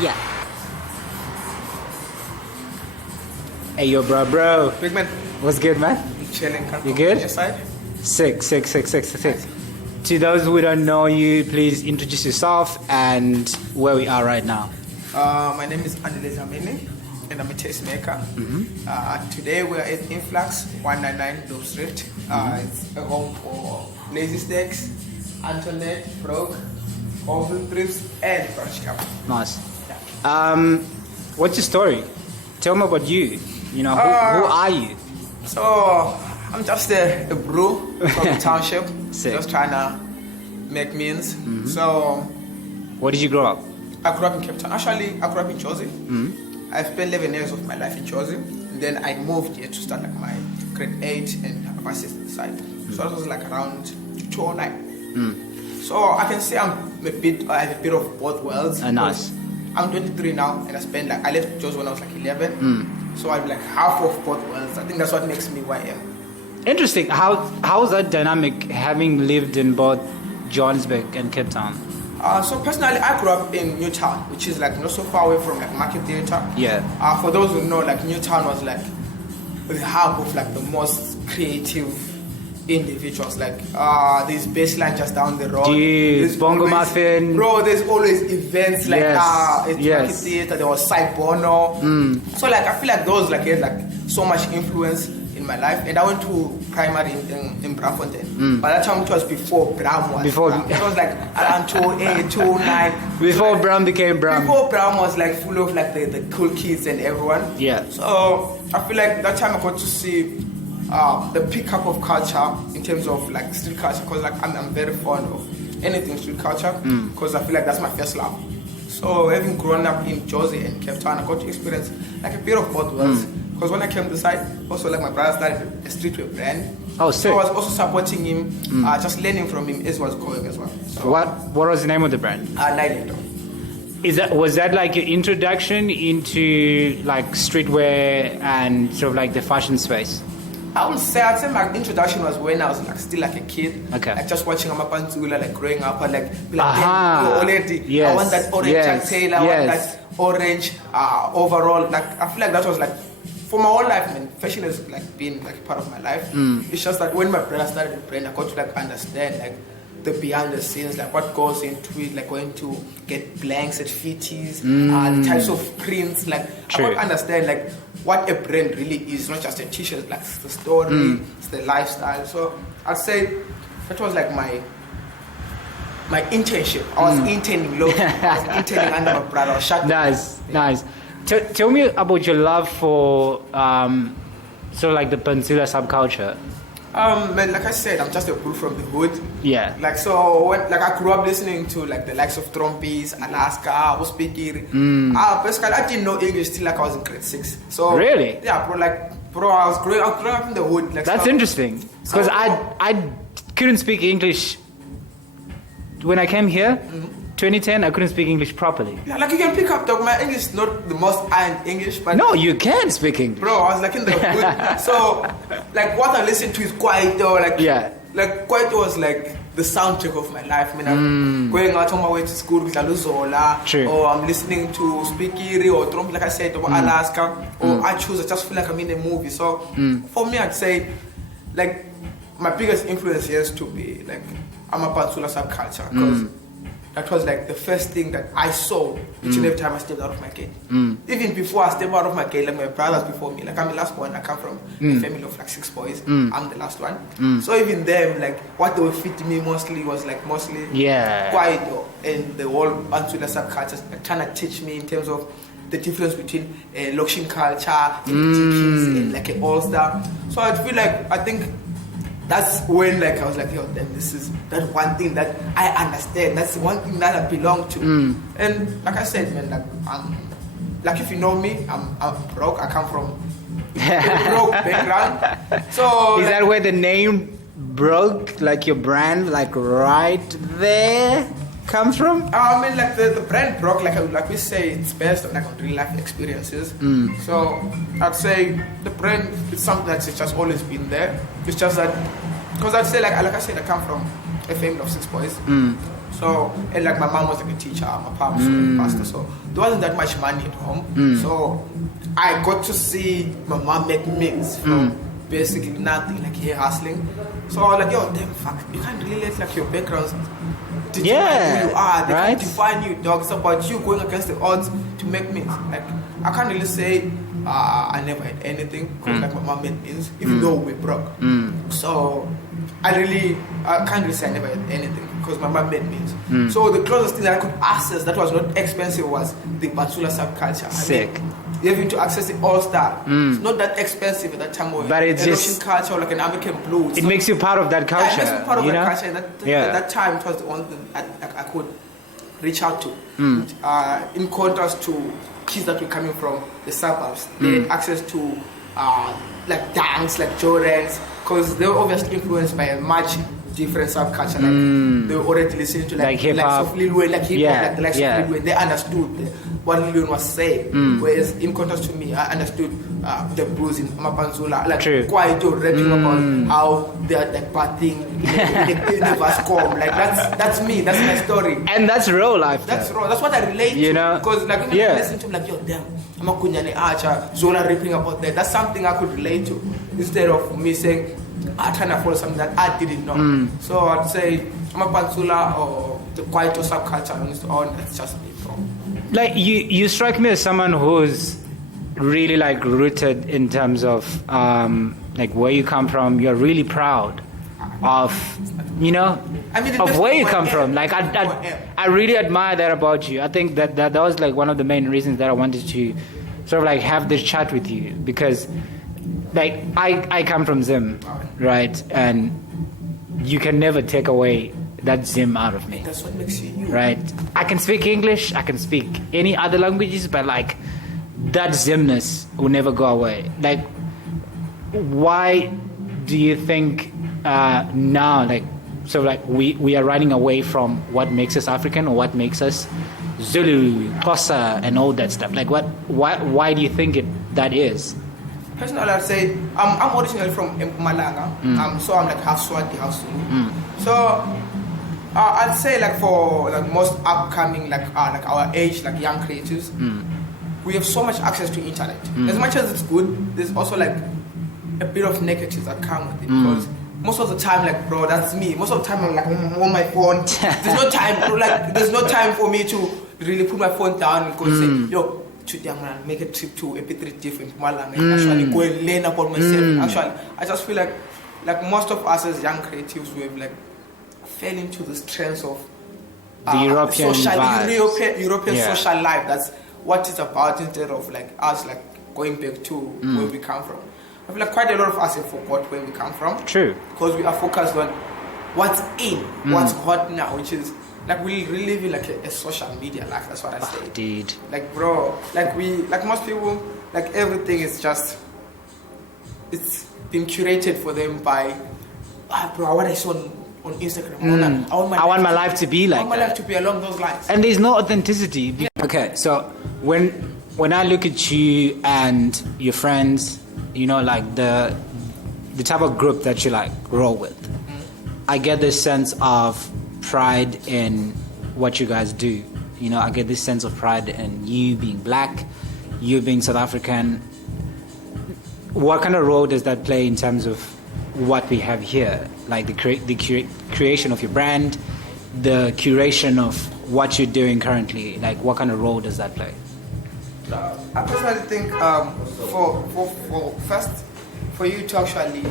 Yeah. Hey, yo, bro. Big man. What's good, man? Chilling. You good? Your side? Sick. To those who don't know you, please introduce yourself and where we are right now. My name is Andile Dlamini, and I'm a tastemaker. Today we are at Influx 199 Dove Street. It's a home for Lazy Steaks, Antoinette, Broke, Oven Trips, and Brunch Cup. Nice. Yeah. What's your story? Tell me about you. You know, who are you? So, I'm just a brew from the township, Sick. just trying to make means. So, Where did you grow up? I grew up in Capetown. Actually, I grew up in Jozi. I spent 11 years of my life in Jozi. And then I moved here to start like my grade 8 and university side. So that was like around 2009. So I can say I have a bit of both worlds. Nice. I'm 23 now, and I left Jozi when I was like 11. So I'm like half of both worlds. I think that's what makes me who I am. Interesting. How's that dynamic, having lived in both Johannesburg and Cape Town? So personally, I grew up in Newtown, which is like not so far away from like Market Theatre. Yeah. For those who know, like Newtown was like the hub of like the most creative individuals. Like there's baseline just down the road. Dude, Bongo Muffin. Bro, there's always events like it's yes. Market Theatre. There was Sai Bono. So like I feel like those like had like so much influence in my life, and I went to primary in Braamfontein. By that time, it was before Braam was. Braam. It was like around 2008, 2009. Before Braam became Braam. Before Braam was like full of like the cool kids and everyone. Yeah. So I feel like that time I got to see the pickup of culture in terms of like street culture, because like I'm very fond of anything street culture, because I feel like that's my first love. So having grown up in Jozi and Cape Town, I got to experience like a bit of both worlds. Because when I came to the site, also like my brother started a streetwear brand. Oh, sick. So I was also supporting him, just learning from him as was going as well. So, what was the name of the brand? Andile. Was that like your introduction into like streetwear and sort of like the fashion space? I'd say my introduction was when I was like still like a kid. Okay. Like just watching pantsula, like growing up, and like already. Yes. I want that orange tail. I want that orange overall. Like I feel like that was like for my whole life, man. Fashion has like been like part of my life. It's just that when my brother started the brand, I got to like understand like the behind the scenes, like what goes into it, like going to get blanks at fitties, the types of prints. Like True. I got to understand like what a brand really is, not just a t-shirt, like it's the story, it's the lifestyle. So I'd say that was like my internship. I was interning locally. I was interning under my brother. Nice. Tell me about your love for sort of like the pantsula subculture. Man, like I said, I'm just a bull from the hood. Yeah. Like so, when like I grew up listening to like the likes of Trompies, Alaska, Hospikiri. Basically, I didn't know English till like I was in grade 6. So really? Yeah, bro, I was growing up in the hood. Like, that's interesting, because I couldn't speak English when I came here. 2010, I couldn't speak English properly. Yeah, like you can pick up, dog. My English is not the most iron English, but no, you can speak English. Bro, I was like in the hood. So, like what I listened to is Curator. Like Curator was like the soundtrack of my life. I mean, I'm going out on my way to school with Zola, or I'm listening to Spikiri or Trump, like I said, or Alaska, or I just feel like I'm in a movie. So, for me, I'd say, like my biggest influence has to be like I'm a pantsula subculture, because that was like the first thing that I saw each and every time I stepped out of my gate. Even before I stepped out of my gate, like my brothers before me, like I'm the last one. I come from a family of like 6 boys. I'm the last one. So even them, like what they would feed to me mostly was like quiet, and the whole pantsula subculture, like, trying to teach me in terms of the difference between Lokshin culture and like an all-star. So I feel like, I think that's when like I was like, yo, then this is that one thing that I understand. That's the one thing that I belong to. And like I said, man, like like if you know me, I'm broke. I come from a broke background. So is that where the name Broke, like your brand, like right there comes from? I mean, like the brand Broke, like we say, it's based on like on real life experiences. So I'd say the brand is something that's just always been there. It's just that, because I'd say like I said, I come from a family of 6 boys. So, and like my mom was like a teacher, my papa was like a pastor, so there wasn't that much money at home. So I got to see my mom make meals from basically nothing, like here hustling. So I was like, yo, damn, fuck, you can't really let like your background define who you are. They can't define you, dog. It's about you going against the odds to make meals. Like, I can't really say I never had anything because like my mom made meals, even though we're broke. So I can't really say I never had anything because my mom made meals. So the closest thing that I could access that was not expensive was the Pantsula subculture. Sick. You're able to access the all-star. It's not that expensive at that time. But it's just culture or like an American blues. It makes you part of that culture. Yeah, it makes me part of that culture. And at that time, it was the only thing I could reach out to. In contrast to kids that were coming from the suburbs, they had access to like dance, like Jordans, because they were obviously influenced by a much different subculture. Like they were already listening to like hip hop, of Lil Wayne, like hip hop, like the likes of Lil Wayne. They understood what Lil Wayne was saying. Whereas in contrast to me, I understood the blues in Mapantsula, like Curator rapping about how they're like bathing in the Vascom. Like that's me, that's my story. And that's real life. That's raw. That's what I relate to. Because like when I listen to him, like, yo, damn, I'm a Kunyane Archer, Zola rapping about that. That's something I could relate to. Instead of me saying, I'm trying to follow something that I didn't know. So I'd say I'm a Pantsula or the Kwaito subculture on its own. That's just me, bro. Like you strike me as someone who's really like rooted in terms of like where you come from. You're really proud of of where you come from. Like I really admire that about you. I think that was like one of the main reasons that I wanted to sort of like have this chat with you, because like I come from Zim, right? And you can never take away that Zim out of me. That's what makes you, right? I can speak English, I can speak any other languages, but like that Zimness will never go away. Like, why do you think now, like, so like we are running away from what makes us African or what makes us Zulu, Xhosa, and all that stuff? Like, why do you think that is? Personally, I'd say I'm originally from Mpumalanga, so I'm like half Swati, half Zulu. So I'd say like for like most upcoming like our age, like young creators, we have so much access to internet. As much as it's good, there's also like a bit of negatives that come with it, because most of the time, like, bro, that's me. Most of the time I'm like on my phone. There's no time, like there's no time for me to really put my phone down and go and say, yo, today I'm gonna make a trip to a P3 different Mpumalanga and actually go and learn about myself. Actually, I just feel like most of us as young creatives, we have like fell into this trends of the European social life. That's what it's about, instead of like us like going back to where we come from. I feel like quite a lot of us have forgot where we come from. True. Because we are focused on what's in, what's hot now, which is like we live in like a social media life. That's what I say. Indeed. Like, bro, like most people, like everything is just, it's been curated for them by, bro, what I saw on Instagram. I want my life to be like that. I want my life to be along those lines. And there's no authenticity. Yeah. Okay, so when I look at you and your friends, like the type of group that you like roll with, I get this sense of pride in what you guys do. I get this sense of pride in you being black, you being South African. What kind of role does that play in terms of what we have here? Like the creation of your brand, the curation of what you're doing currently. Like, what kind of role does that play? I personally think for you to actually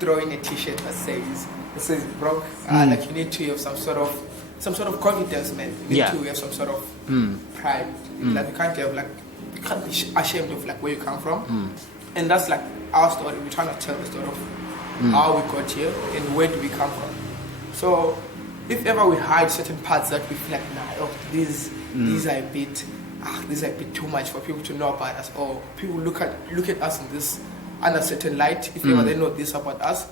throw in a T-shirt that says broke, like you need to have some sort of confidence, man. You need to have some sort of pride. Like you can't be ashamed of like where you come from, and that's like our story. We're trying to tell the story of how we got here and where do we come from. So if ever we hide certain parts that we feel like, these are a bit too much for people to know about us, or people look at us in this under a certain light, if ever they know this about us,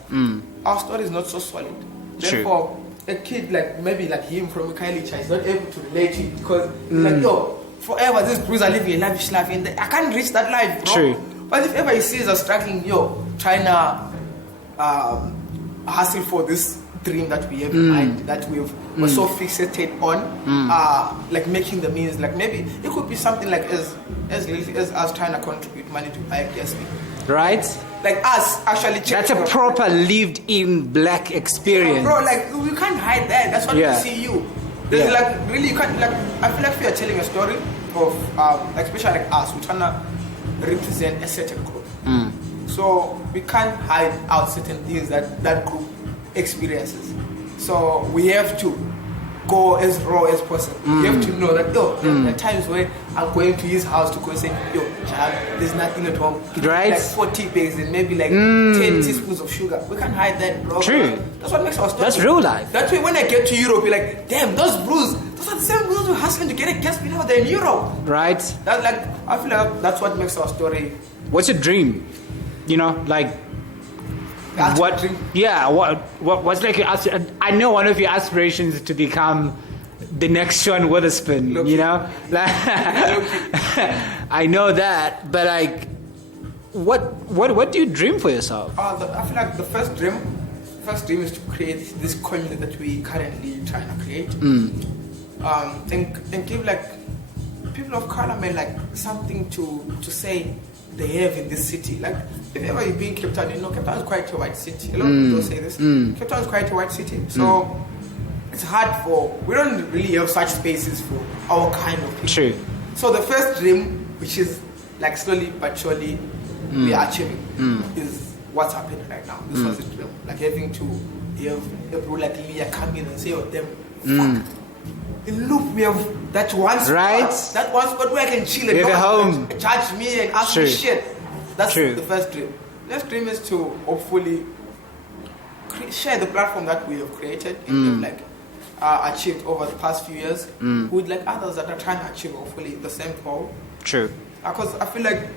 our story is not so solid. Therefore, a kid like maybe like him from Kailicha is not able to relate to it, because like, forever these boys are living a lavish life and I can't reach that life, bro. True. But if ever he sees us struggling, trying to hustle for this dream that we have in mind, that we're so fixated on, like making the means. Like maybe it could be something like as little as us trying to contribute money to buy a DSP. Right? Like us actually. That's a proper lived-in black experience. Bro, like we can't hide that. That's what we see you. There's like really you can't like. I feel like we are telling a story of like especially like us. We're trying to represent a certain group. So we can't hide out certain things that group experiences. So we have to go as raw as possible. You have to know that there are times where I'm going to his house to go and say, yo, child, there's nothing at home. Right. Like 40 bags and maybe like 10 teaspoons of sugar. We can't hide that, bro. True. That's what makes our story. That's real life. That's why when I get to Europe, you're like, damn, those blues, those are the same blues we're hustling to get a gas bin over there in Europe. Right. That's like, I feel like that's what makes our story. What's your dream? You know, like what's like your I know one of your aspirations is to become the next Sean Wotherspoon, you know? Like, I know that, but like what do you dream for yourself? I feel like the first dream is to create this community that we currently trying to create. And give like people of color, man, like something to say they have in this city. Like if ever you've been in Capetown, you know Capetown is quite a white city. A lot of people say this. Capetown is quite a white city. So it's hard we don't really have such spaces for our kind of people. True. So the first dream, which is like slowly but surely we are achieving, is what's happening right now. This was a dream. Like having to have a bro like Leah come in and say, oh them, fuck. Look, we have that one spot. Right. That one spot where I can chill and we have a home. Charge me and ask me shit. That's the first dream. Next dream is to hopefully share the platform that we have created and have like achieved over the past few years with like others that are trying to achieve hopefully the same goal. True. Because I feel like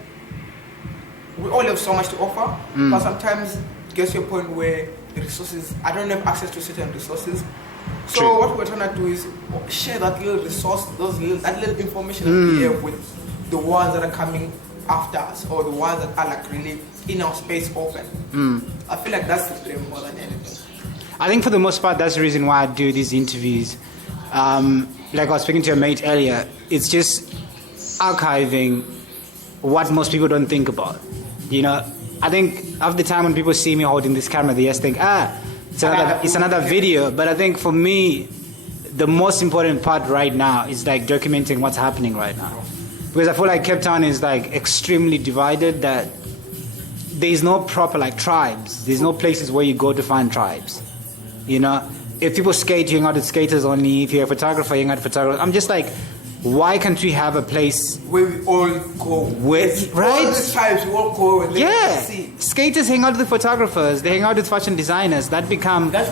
we all have so much to offer, but sometimes it gets to a point where the resources, I don't have access to certain resources. So what we're trying to do is share that little resource, that little information that we have with the ones that are coming after us, or the ones that are like really in our space open. I feel like that's the dream more than anything. I think for the most part, that's the reason why I do these interviews. Like I was speaking to a mate earlier, it's just archiving what most people don't think about. You know, I think half the time when people see me holding this camera, they just think, it's another video. But I think for me, the most important part right now is like documenting what's happening right now. Because I feel like Capetown is like extremely divided, that there's no proper like tribes. There's no places where you go to find tribes. You know, if people skate, you hang out with skaters only. If you're a photographer, you hang out with photographers. I'm just like, why can't we have a place where we all go? Right? All the tribes, we all go and see. Skaters hang out with photographers. They hang out with fashion designers. That's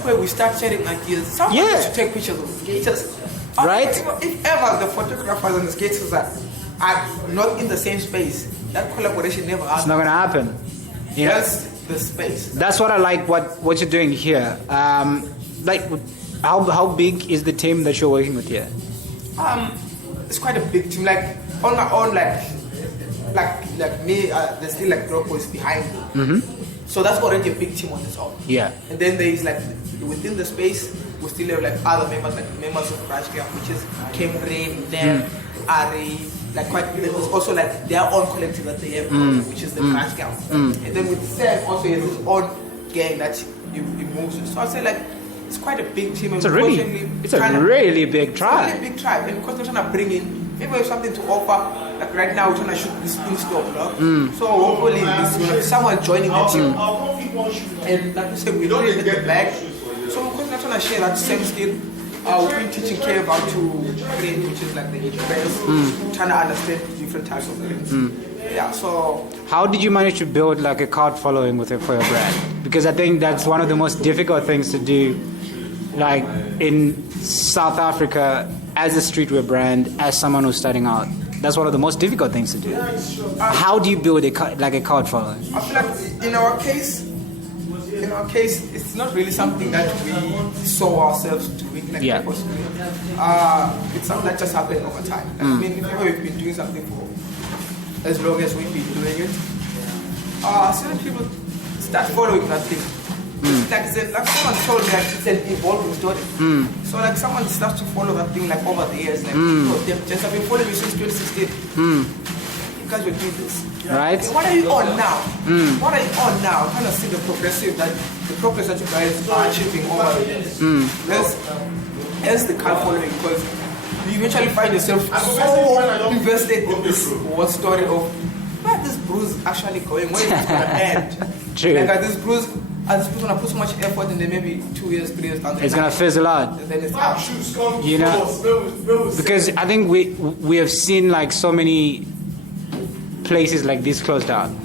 where we start sharing ideas. Someone should take pictures of the skaters. Right? If ever the photographers and the skaters are not in the same space, that collaboration never happens. It's not going to happen. You know? That's the space. That's what I like. What you're doing here. Like, how big is the team that you're working with here? It's quite a big team. Like on my own, like me, there's still like Drop Boys behind me. So that's already a big team on its own. Yeah. And then there is like within the space, we still have like other members, like members of Branch Camp, which is Cameron, Dem, Ari. Like there's also like their own collective that they have, which is the Branch Camp. And then with Sam also he has his own gang that he moves with. So I say like it's quite a big team. It's a really big tribe. It's a really big tribe, and because we're trying to bring in, maybe we have something to offer. Like right now, we're trying to shoot this in-store vlog. So hopefully, there's gonna be someone joining the team. And like we said, we don't get the bag. So because we're trying to share that same skill, we've been teaching Kev how to print, which is like the press, trying to understand different types of prints. Yeah. So how did you manage to build like a cult following for your brand? Because I think that's one of the most difficult things to do. Like in South Africa, as a streetwear brand, as someone who's starting out, that's one of the most difficult things to do. How do you build a cult following? I feel like in our case, it's not really something that we saw ourselves doing. Like possibly. It's something that just happened over time. Like, I mean, if we've been doing something for as long as we've been doing it, certain people start following that thing. Like someone told me that it's an evolving story. So like someone starts to follow that thing like over the years. Like they've just have been following you since 2016. You guys were doing this. Right. Okay, what are you on now? What are you on now? Kind of see the progress that you guys are achieving over the years. Hence the cult following, because you eventually find yourself so invested in this whole story of where this Bruce actually going, where it's going to end. True. Like this Bruce going to put so much effort in there, maybe 2 years, 3 years down the it's going to fizzle out. And then it's out. You know, because I think we have seen like so many places like this closed down.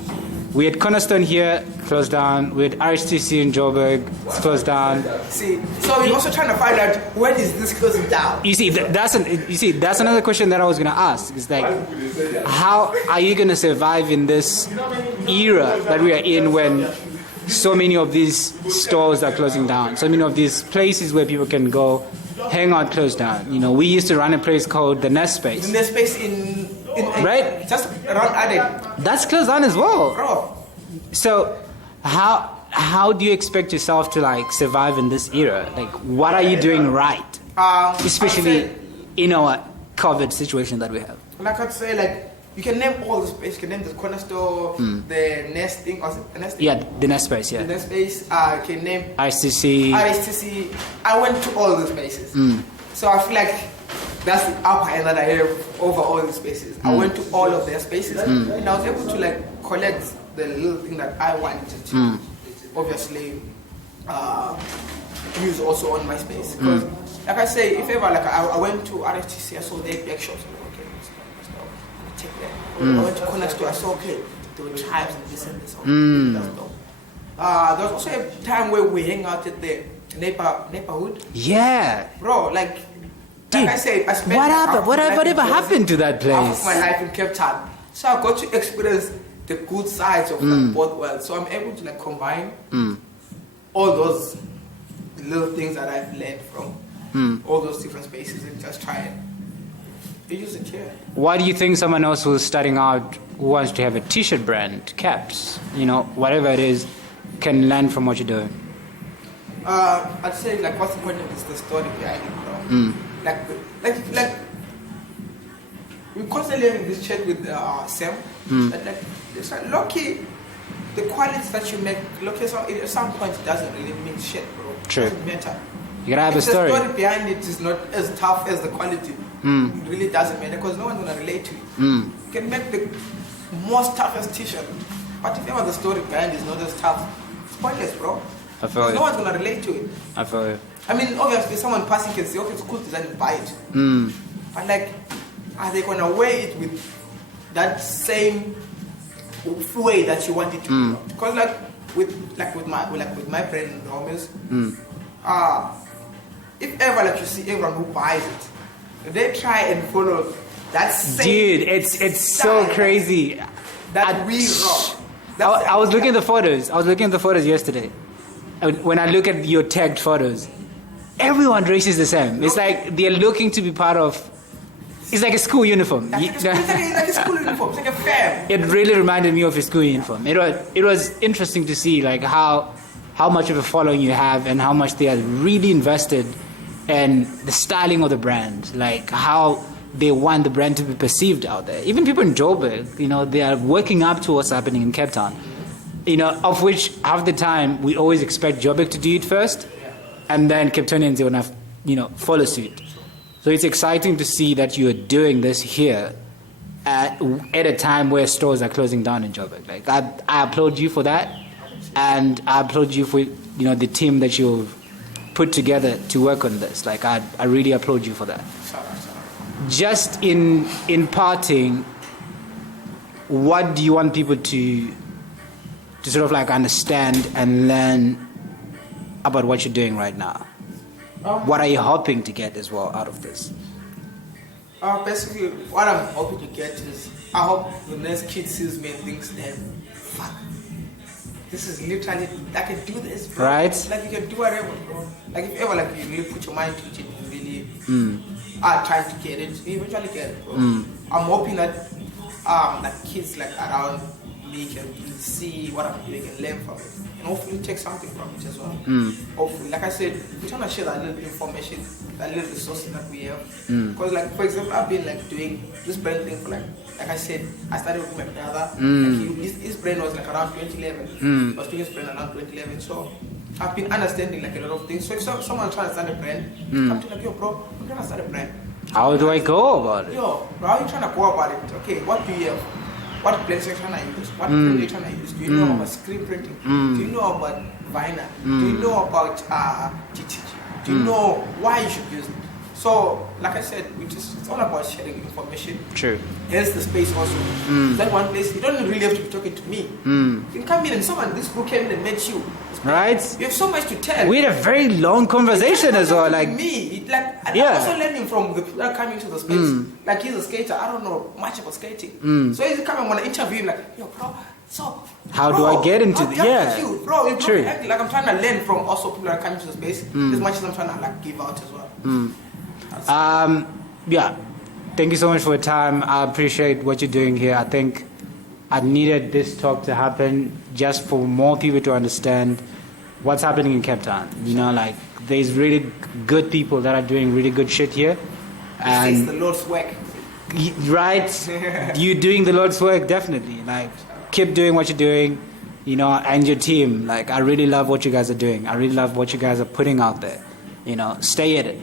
We had Cornerstone here, closed down. We had RSTC in Joburg, it's closed down. See, so we're also trying to find out when is this closing down. You see, that's another question that I was going to ask. It's like, how are you going to survive in this era that we are in when so many of these stores are closing down? So many of these places where people can go hang out closed down. You know, we used to run a place called the Nest Space. The Nest Space in right? Just around Andile. That's closed down as well. Bro. So how do you expect yourself to like survive in this era? Like, what are you doing right? Especially in our COVID situation that we have. Like I'd say, like, you can name all the space. You can name the corner store, the nesting, or the nesting? Yeah, the Nest Space, yeah. The Nest Space, you can name RSTC. I went to all the spaces. So I feel like that's the upper end that I have over all the spaces. I went to all of their spaces, and I was able to like collect the little thing that I wanted to obviously use also on my space. Because like I say, if ever like I went to RSTC, I saw their back shops. Take that. I went to Corner Store, I saw okay, there were tribes and this and this. That's dope. There was also a time where we hang out at the neighborhood. Yeah. Bro, like I said, I spent whatever happened to that place? Half of my life in Capetown. So I got to experience the good sides of like, both worlds. So I'm able to like combine all those little things that I've learned from all those different spaces and just try it. Use it here. Why do you think someone else who's starting out, who wants to have a t-shirt brand, caps, you know, whatever it is, can learn from what you're doing? I'd say like what's important is the story behind it, bro. Like we constantly having this chat with Sam. That like it's like lucky the quality that you make. Lucky at some point it doesn't really mean shit, bro. True. It doesn't matter. You gotta have a story. The story behind it is not as tough as the quality. It really doesn't matter because no one's gonna relate to it. You can make the most toughest t-shirt, but if ever the story behind is not as tough, it's pointless, bro. I feel no one's gonna relate to it. I feel you. I mean, obviously, someone passing can say, "Okay, it's cool design, buy it." But like, are they gonna wear it with that same way that you want it to? Because like with my friend and homies, if ever like you see everyone who buys it, they try and follow that same. Dude, it's so crazy. That we rock. I was looking at the photos. I was looking at the photos yesterday. When I look at your tagged photos, everyone dresses the same. It's like they're looking to be part of. It's like a school uniform. It's like a school uniform. It's like a fair. It really reminded me of a school uniform. It was interesting to see like how much of a following you have and how much they are really invested in the styling of the brand. Like how they want the brand to be perceived out there. Even people in Joburg, you know, they are working up to what's happening in Capetown. You know, of which half the time we always expect Joburg to do it first, and then Capetonians are gonna, you know, follow suit. So it's exciting to see that you are doing this here at a time where stores are closing down in Joburg. Like I applaud you for that, and I applaud you for, you know, the team that you've put together to work on this. Like I really applaud you for that. Just in parting, what do you want people to sort of like understand and learn about what you're doing right now? What are you hoping to get as well out of this? Basically, what I'm hoping to get is, I hope the next kid sees me and thinks, damn, fuck, this is literally, I can do this, bro. Right? Like, you can do whatever, bro. Like, if ever, like, you really put your mind to it and really are trying to get it, you eventually get it, bro. I'm hoping that, like, kids, like, around me unique and you see what I'm doing and learn from it. And hopefully take something from it as well. Hopefully, like I said, we're trying to share that little information, that little resources that we have. Because like, for example, I've been like doing this brand thing for like I said, I started with my brother. Like his brain was like around 2011. I was doing his brain around 2011. So I've been understanding like a lot of things. So if someone trying to start a brand, come to like, yo bro, I'm trying to start a brand. How do I go about it? Yo, bro, how are you trying to go about it? Okay, what do you have? What planes are you trying to use? What print are you trying to use? Do you know about screen printing? Do you know about vinyl? Do you know about GTG? Do you know why you should use it? So, like I said, it's all about sharing information. True. Here's the space also. That one place, you don't really have to be talking to me. You can come in and this group came in and met you. Right? You have so much to tell. We had a very long conversation as well. Like me, I'm also learning from the people that are coming to the space. Like he's a skater, I don't know much about skating. So he's coming when I interview him, like, yo, bro. So how do I get into this? Yeah, you, bro. You're true. Like I'm trying to learn from also people that are coming to the space as much as I'm trying to like give out as well. Yeah. Thank you so much for your time. I appreciate what you're doing here. I think I needed this talk to happen just for more people to understand what's happening in Capetown. You know, like there's really good people that are doing really good shit here. And it's the Lord's work. Right? You're doing the Lord's work, definitely. Like keep doing what you're doing, you know, and your team. Like I really love what you guys are doing. I really love what you guys are putting out there. You know, stay at it.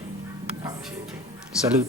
Appreciate it. Salute.